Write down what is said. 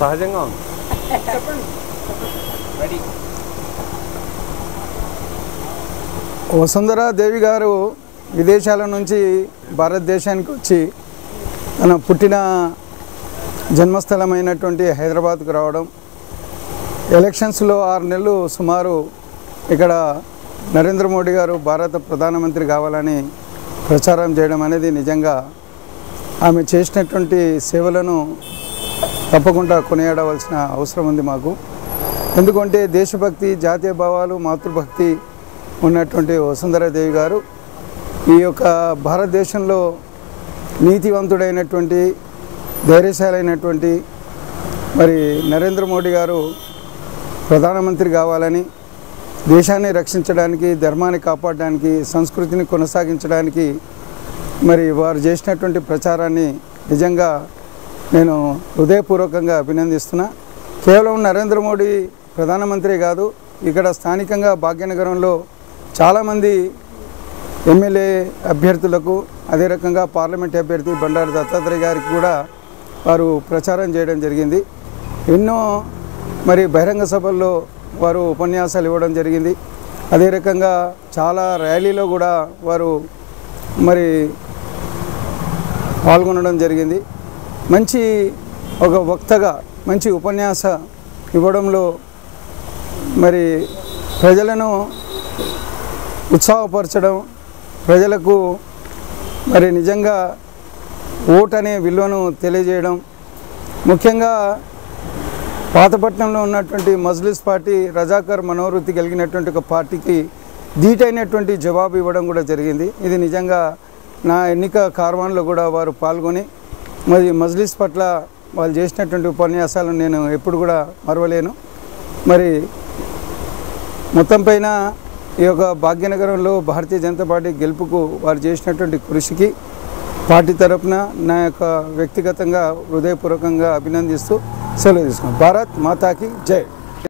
సహజంగా ఉంది. వసుంధరా దేవి గారు విదేశాల నుంచి భారతదేశానికి వచ్చి తన పుట్టిన జన్మస్థలమైనటువంటి హైదరాబాద్కు రావడం, ఎలక్షన్స్లో 6 నెలలు సుమారు ఇక్కడ నరేంద్ర మోడీ గారు భారత ప్రధానమంత్రి కావాలని ప్రచారం చేయడం అనేది నిజంగా ఆమె చేసినటువంటి సేవలను తప్పకుండా కొనియాడవలసిన అవసరం ఉంది మాకు. ఎందుకంటే దేశభక్తి, జాతీయ భావాలు, మాతృభక్తి ఉన్నటువంటి వసుంధరాదేవి గారు ఈ యొక్క భారతదేశంలో నీతివంతుడైనటువంటి, ధైర్యశాలైనటువంటి మరి నరేంద్ర మోడీ గారు ప్రధానమంత్రి కావాలని, దేశాన్ని రక్షించడానికి, ధర్మాన్ని కాపాడడానికి, సంస్కృతిని కొనసాగించడానికి మరి వారు చేసినటువంటి ప్రచారాన్ని నిజంగా నేను హృదయపూర్వకంగా అభినందిస్తున్నా. కేవలం నరేంద్ర మోడీ ప్రధానమంత్రి కాదు, ఇక్కడ స్థానికంగా భాగ్యనగరంలో చాలామంది ఎమ్మెల్యే అభ్యర్థులకు, అదే రకంగా పార్లమెంట్ అభ్యర్థి బండారు దత్తాత్రేయ గారికి కూడా వారు ప్రచారం చేయడం జరిగింది. ఎన్నో మరి బహిరంగ సభల్లో వారు ఉపన్యాసాలు ఇవ్వడం జరిగింది. అదే రకంగా చాలా ర్యాలీలో కూడా వారు మరి పాల్గొనడం జరిగింది. మంచి ఒక వక్తగా మంచి ఉపన్యాస ఇవ్వడంలో మరి ప్రజలను ఉత్సాహపరచడం, ప్రజలకు మరి నిజంగా ఓటు అనే విలువను తెలియజేయడం, ముఖ్యంగా పాతపట్నంలో ఉన్నటువంటి మజ్లిస్ పార్టీ రజాకర్ మనోవృత్తి కలిగినటువంటి ఒక పార్టీకి ధీటైనటువంటి జవాబు ఇవ్వడం కూడా జరిగింది. ఇది నిజంగా నా ఎన్నిక కార్వాన్లో కూడా వారు పాల్గొని మరి మజ్లిస్ పట్ల వాళ్ళు చేసినటువంటి ఉపన్యాసాలను నేను ఎప్పుడు కూడా మరవలేను. మరి మొత్తం పైన ఈ యొక్క భాగ్యనగరంలో భారతీయ జనతా పార్టీ గెలుపుకు వారు చేసినటువంటి కృషికి పార్టీ తరఫున నా యొక్క వ్యక్తిగతంగా హృదయపూర్వకంగా అభినందిస్తూ సెలవు తీసుకున్నాను. భారత్ మాతాకి జై.